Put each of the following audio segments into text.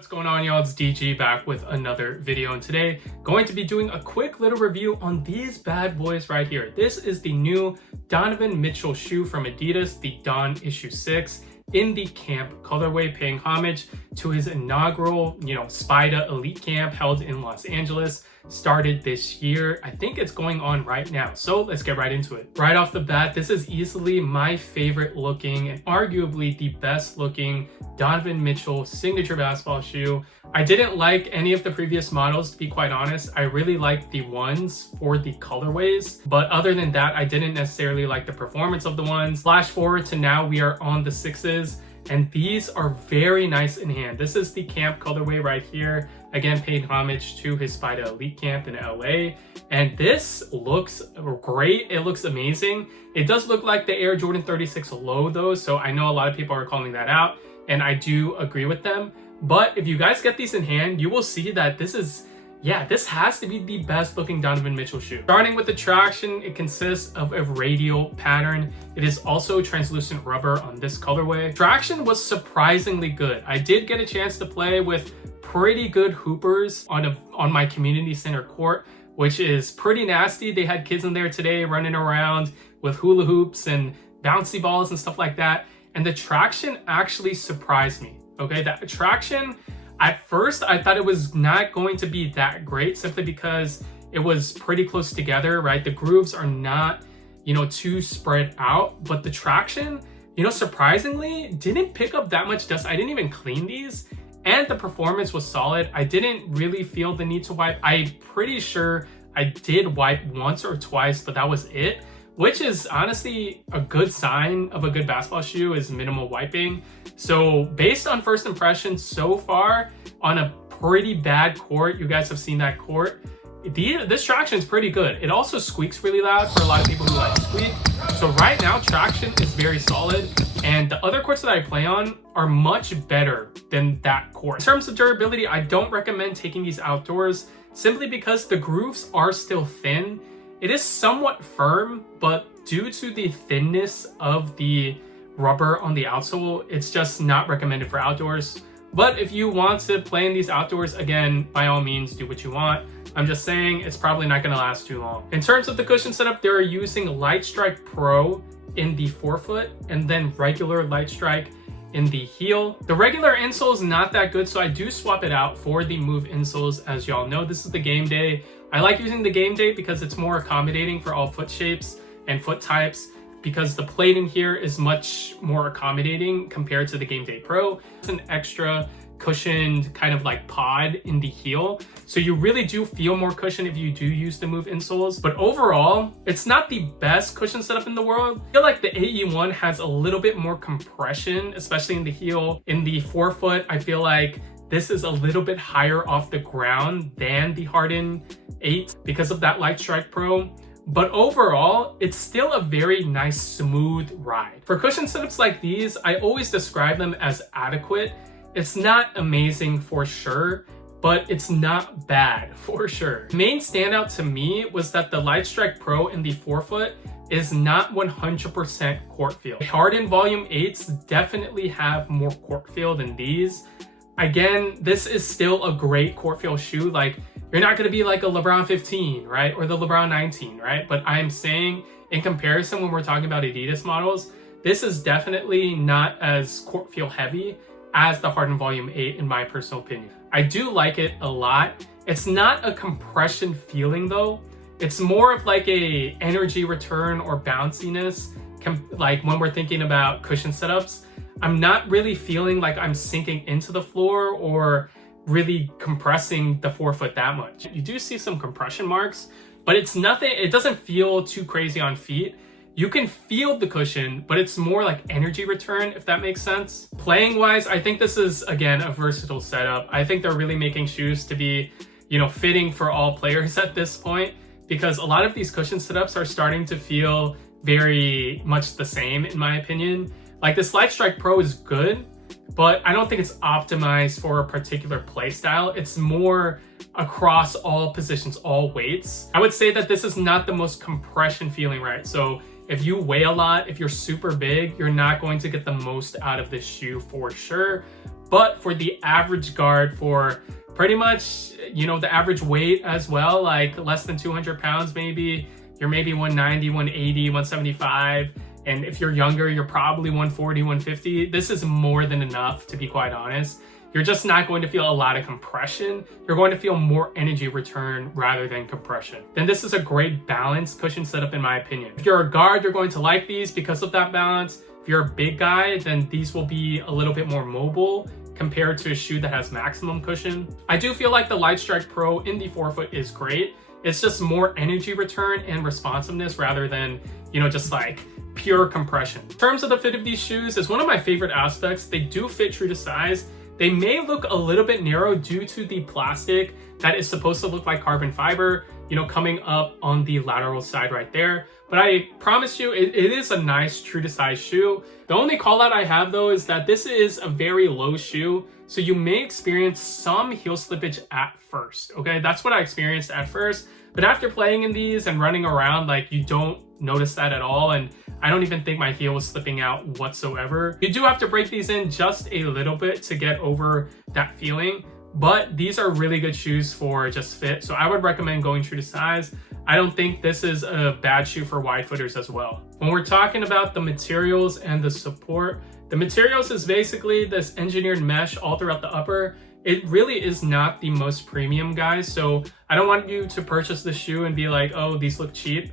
What's going on, y'all? It's DG back with another video, and today going to be doing a quick little review on these bad boys right here. This is the new Donovan Mitchell shoe from Adidas, the D.O.N issue 6 in the camp colorway, paying homage to his inaugural, Spider Elite Camp held in Los Angeles. Started this year. I think it's going on right now. So let's get right into it. Right off the bat, this is easily my favorite looking and arguably the best looking Donovan Mitchell signature basketball shoe. I didn't like any of the previous models, to be quite honest. I really liked the ones for the colorways, but other than that, I didn't necessarily like the performance of the ones. Flash forward to now, we are on the 6s. And these are very nice in hand. This is the camp colorway right here. Again, paid homage to his Spider Elite Camp in LA. And this looks great. It looks amazing. It does look like the Air Jordan 36 low though. So I know a lot of people are calling that out, and I do agree with them. But if you guys get these in hand, you will see that this has to be the best looking Donovan Mitchell shoe. Starting with the traction, it consists of a radial pattern. It is also translucent rubber on this colorway. Traction was surprisingly good. I did get a chance to play with pretty good hoopers on my community center court, which is pretty nasty. They had kids in there today running around with hula hoops and bouncy balls and stuff like that. And the traction actually surprised me. Okay, that traction, at first, I thought it was not going to be that great simply because it was pretty close together, right? The grooves are not, too spread out, but the traction, surprisingly didn't pick up that much dust. I didn't even clean these, and the performance was solid. I didn't really feel the need to wipe. I'm pretty sure I did wipe once or twice, but that was it, which is honestly a good sign of a good basketball shoe, is minimal wiping. So based on first impressions so far on a pretty bad court, you guys have seen that court, this traction is pretty good. It also squeaks really loud for a lot of people who like squeak. So right now, traction is very solid, and the other courts that I play on are much better than that court. In terms of durability, I don't recommend taking these outdoors simply because the grooves are still thin. It is somewhat firm, but due to the thinness of the rubber on the outsole, it's just not recommended for outdoors. But if you want to play in these outdoors, again, by all means, do what you want. I'm just saying it's probably not going to last too long. In terms of the cushion setup, they're using Light Strike Pro in the forefoot and then regular Light Strike in the heel. The regular insole is not that good, so I do swap it out for the Move insoles. As y'all know, this is the Game Day. I like using the Game Day because it's more accommodating for all foot shapes and foot types, because the plating here is much more accommodating compared to the Game Day Pro. It's an extra cushioned kind of like pod in the heel, so you really do feel more cushion if you do use the Move insoles. But overall, it's not the best cushion setup in the world. I feel like the AE1 has a little bit more compression, especially in the heel. In the forefoot, I feel like this is a little bit higher off the ground than the Harden 8 because of that Light Strike Pro. But overall, it's still a very nice, smooth ride. For cushion setups like these, I always describe them as adequate. It's not amazing for sure, but it's not bad for sure. The main standout to me was that the Light Strike Pro in the forefoot is not 100% court feel. Harden Volume 8s definitely have more court feel than these. Again, this is still a great court feel shoe. Like, you're not going to be like a LeBron 15, right? Or the LeBron 19, right? But I'm saying in comparison, when we're talking about Adidas models, this is definitely not as court feel heavy as the Harden Volume 8 in my personal opinion. I do like it a lot. It's not a compression feeling though. It's more of like a energy return or bounciness. Like when we're thinking about cushion setups, I'm not really feeling like I'm sinking into the floor or really compressing the forefoot that much. You do see some compression marks, but it's nothing, it doesn't feel too crazy on feet. You can feel the cushion, but it's more like energy return, if that makes sense. Playing wise, I think this is, again, a versatile setup. I think they're really making shoes to be, fitting for all players at this point, because a lot of these cushion setups are starting to feel very much the same, in my opinion. Like, this Light Strike Pro is good, but I don't think it's optimized for a particular play style. It's more across all positions, all weights. I would say that this is not the most compression feeling, right? So if you weigh a lot, if you're super big, you're not going to get the most out of this shoe for sure. but for the average guard, for pretty much, you know, the average weight as well, like less than 200 pounds maybe, you're maybe 190, 180, 175. And if you're younger, you're probably 140, 150. This is more than enough, to be quite honest. You're just not going to feel a lot of compression. You're going to feel more energy return rather than compression. Then this is a great balanced cushion setup in my opinion. If you're a guard, you're going to like these because of that balance. If you're a big guy, then these will be a little bit more mobile compared to a shoe that has maximum cushion. I do feel like the Lightstrike Pro in the forefoot is great. It's just more energy return and responsiveness rather than, you know, just like pure compression. In terms of the fit of these shoes, is one of my favorite aspects. They do fit true to size. They may look a little bit narrow due to the plastic that is supposed to look like carbon fiber, you know, coming up on the lateral side right there. But I promise you, it is a nice true to size shoe. The only call out I have though is that this is a very low shoe, so you may experience some heel slippage at first, okay? That's what I experienced at first. But after playing in these and running around, like, you don't notice that at all. And I don't even think my heel was slipping out whatsoever. You do have to break these in just a little bit to get over that feeling. But these are really good shoes for just fit. So I would recommend going true to size. I don't think this is a bad shoe for wide footers as well. When we're talking about the materials and the support, the materials is basically this engineered mesh all throughout the upper. It really is not the most premium, guys. So I don't want you to purchase the shoe and be like, oh, these look cheap.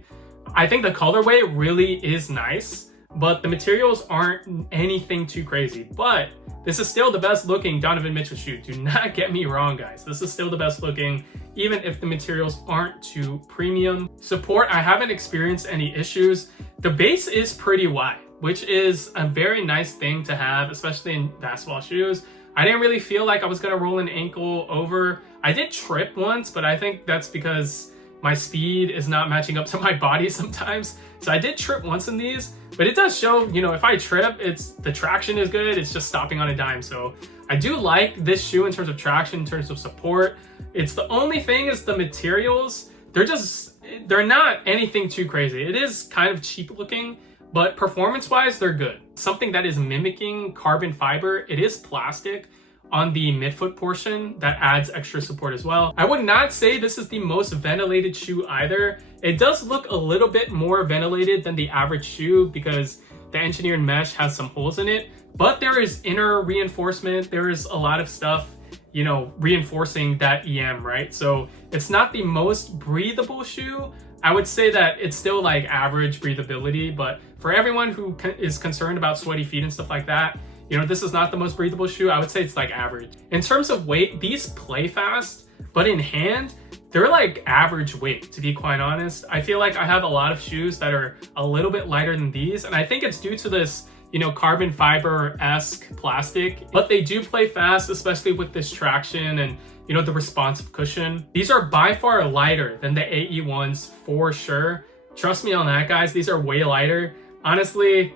I think the colorway really is nice, but the materials aren't anything too crazy. But this is still the best looking Donovan Mitchell shoe. Do not get me wrong, guys. This is still the best looking, even if the materials aren't too premium. Support, I haven't experienced any issues. The base is pretty wide, which is a very nice thing to have, especially in basketball shoes. I didn't really feel like I was gonna roll an ankle over. I did trip once, but I think that's because my speed is not matching up to my body sometimes. So I did trip once in these, but it does show, you know, if I trip, the traction is good. It's just stopping on a dime. So I do like this shoe in terms of traction, in terms of support. It's the only thing is the materials. They're not anything too crazy. It is kind of cheap looking, but performance-wise, they're good. Something that is mimicking carbon fiber, it is plastic on the midfoot portion that adds extra support as well. I would not say this is the most ventilated shoe either. It does look a little bit more ventilated than the average shoe because the engineered mesh has some holes in it, but there is inner reinforcement. There is a lot of stuff, you know, reinforcing that EM, right? So it's not the most breathable shoe. I would say that it's still like average breathability, but for everyone who is concerned about sweaty feet and stuff like that, you know, this is not the most breathable shoe. I would say it's like average. In terms of weight, these play fast, but in hand, they're like average weight, to be quite honest. I feel like I have a lot of shoes that are a little bit lighter than these, and I think it's due to this, you know, carbon fiber-esque plastic, but they do play fast, especially with this traction and, you know, the responsive cushion. These are by far lighter than the AE1s for sure. Trust me on that, guys. These are way lighter. Honestly,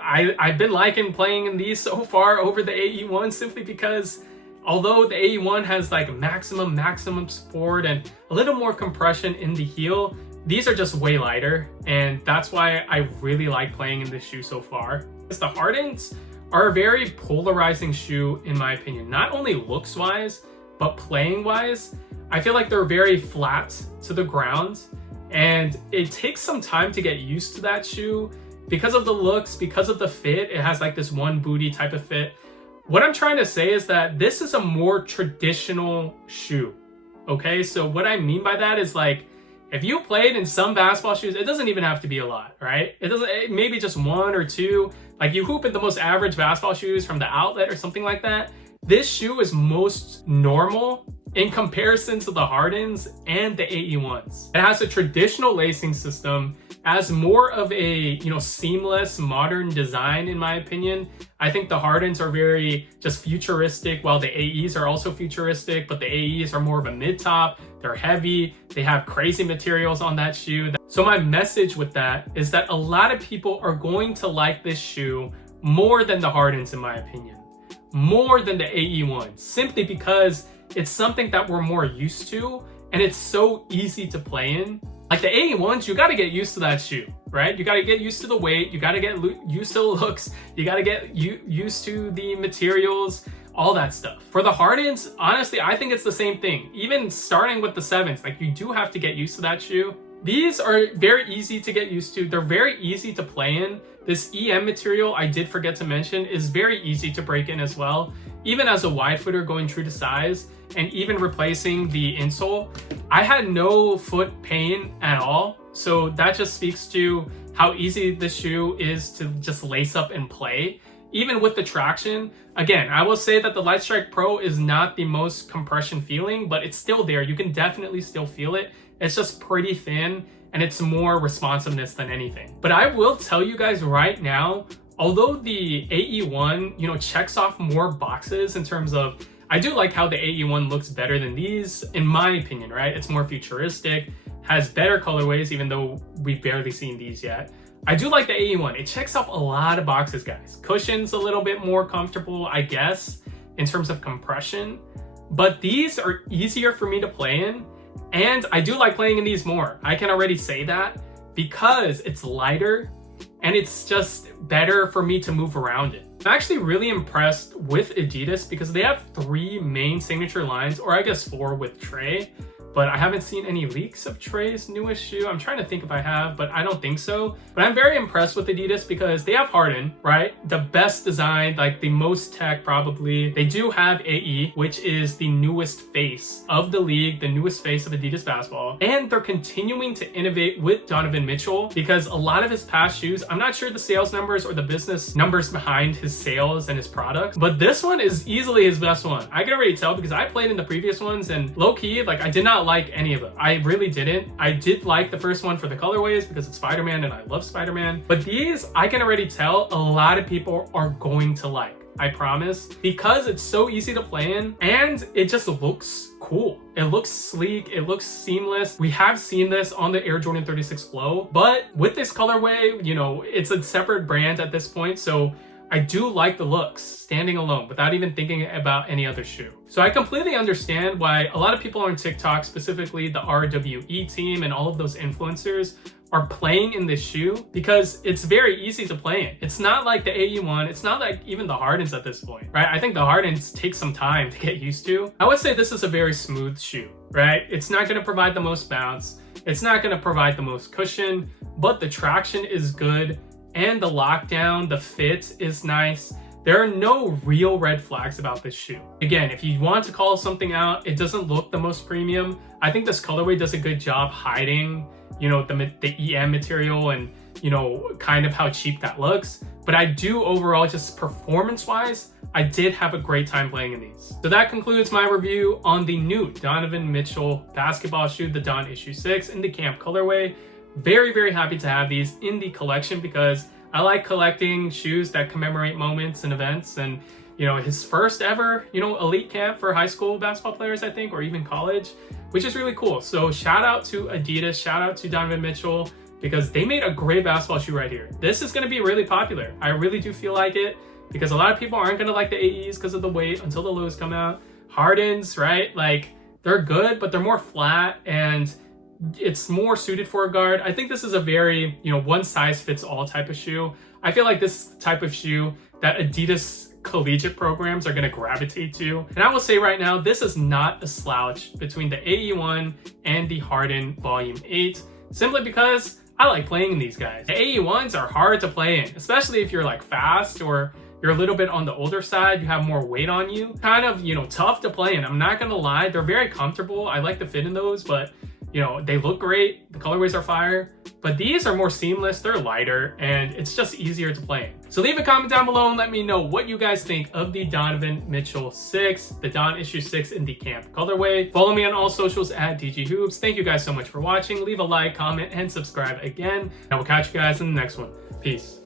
I've been liking playing in these so far over the AE1 simply because although the AE1 has like maximum support and a little more compression in the heel, these are just way lighter, and that's why I really like playing in this shoe so far. The Hardens are a very polarizing shoe in my opinion, not only looks wise, but playing wise. I feel like they're very flat to the ground, and it takes some time to get used to that shoe. Because of the looks, because of the fit, it has like this one booty type of fit. What I'm trying to say is that this is a more traditional shoe, okay? So what I mean by that is like, if you played in some basketball shoes, it doesn't even have to be a lot, right? It maybe just one or two. Like you hoop in the most average basketball shoes from the outlet or something like that. This shoe is most normal in comparison to the Hardens and the AE1s. It has a traditional lacing system, as more of a, you know, seamless modern design in my opinion. I think the Hardens are very just futuristic, while the AEs are also futuristic, but the AEs are more of a mid-top. They're heavy, they have crazy materials on that shoe. So my message with that is that a lot of people are going to like this shoe more than the Hardens in my opinion, more than the AE1, simply because it's something that we're more used to and it's so easy to play in. Like the AE1s, you got to get used to that shoe, right? You got to get used to the weight. You got to get used to the looks. You got to get used to the materials. all that stuff. For the Hardens, honestly, I think it's the same thing. Even starting with the 7s, like you do have to get used to that shoe. These are very easy to get used to. They're very easy to play in. This EM material, I did forget to mention, is very easy to break in as well. Even as a wide footer going true to size and even replacing the insole, I had no foot pain at all. So that just speaks to how easy this shoe is to just lace up and play. Even with the traction, again, I will say that the Lightstrike Pro is not the most compression feeling, but it's still there. You can definitely still feel it. It's just pretty thin and it's more responsiveness than anything. But I will tell you guys right now, although the AE1, checks off more boxes in terms of, I do like how the AE1 looks better than these, in my opinion, right? It's more futuristic, has better colorways, even though we've barely seen these yet. I do like the AE1. It checks off a lot of boxes, guys. Cushion's a little bit more comfortable, I guess, in terms of compression, but these are easier for me to play in. And I do like playing in these more. I can already say that because it's lighter and it's just better for me to move around it. I'm actually really impressed with Adidas because they have 3 main signature lines, or I guess 4 with Trey. But I haven't seen any leaks of Trey's newest shoe. I'm trying to think if I have, but I don't think so. But I'm very impressed with Adidas because they have Harden, right? The best design, like the most tech probably. They do have AE, which is the newest face of the league, the newest face of Adidas basketball. And they're continuing to innovate with Donovan Mitchell because a lot of his past shoes, I'm not sure the sales numbers or the business numbers behind his sales and his products, but this one is easily his best one. I can already tell because I played in the previous ones and low key, like I did not like any of them. I really didn't. I did like the first one for the colorways because it's Spider-Man and I love Spider-Man. But these, I can already tell a lot of people are going to like. I promise. Because it's so easy to play in and it just looks cool. It looks sleek. It looks seamless. We have seen this on the Air Jordan 36 Flow, but with this colorway, it's a separate brand at this point. So I do like the looks standing alone without even thinking about any other shoe. So I completely understand why a lot of people on TikTok, specifically the RWE team and all of those influencers, are playing in this shoe because it's very easy to play in. It's not like the AE1. It's not like even the Hardens at this point, right? I think the Hardens take some time to get used to. I would say this is a very smooth shoe, right? It's not going to provide the most bounce. It's not going to provide the most cushion, but the traction is good. And the lockdown, the fit is nice. There are no real red flags about this shoe. Again, if you want to call something out, it doesn't look the most premium. I think this colorway does a good job hiding, the EM material and, kind of how cheap that looks. But I do overall, just performance-wise, I did have a great time playing in these. So that concludes my review on the new Donovan Mitchell basketball shoe, the D.O.N issue 6 in the camp colorway. Very, very happy to have these in the collection because I like collecting shoes that commemorate moments and events. And, his first ever, elite camp for high school basketball players, I think, or even college, which is really cool. So shout out to Adidas, shout out to Donovan Mitchell, because they made a great basketball shoe right here. This is going to be really popular. I really do feel like it because a lot of people aren't going to like the AEs because of the weight until the lows come out. Hardens, right? Like they're good, but they're more flat and it's more suited for a guard. I think this is a very, one size fits all type of shoe. I feel like this type of shoe that Adidas collegiate programs are going to gravitate to. And I will say right now, this is not a slouch between the AE1 and the Harden Volume 8, simply because I like playing in these guys. The AE1s are hard to play in, especially if you're like fast or you're a little bit on the older side, you have more weight on you. Kind of, tough to play in. I'm not going to lie. They're very comfortable. I like the fit in those, but they look great. The colorways are fire, but these are more seamless. They're lighter and it's just easier to play in. So leave a comment down below and let me know what you guys think of the Donovan Mitchell 6, the D.O.N issue 6 in the camp colorway. Follow me on all socials at DGHoops. Thank you guys so much for watching. Leave a like, comment, and subscribe again. I will catch you guys in the next one. Peace.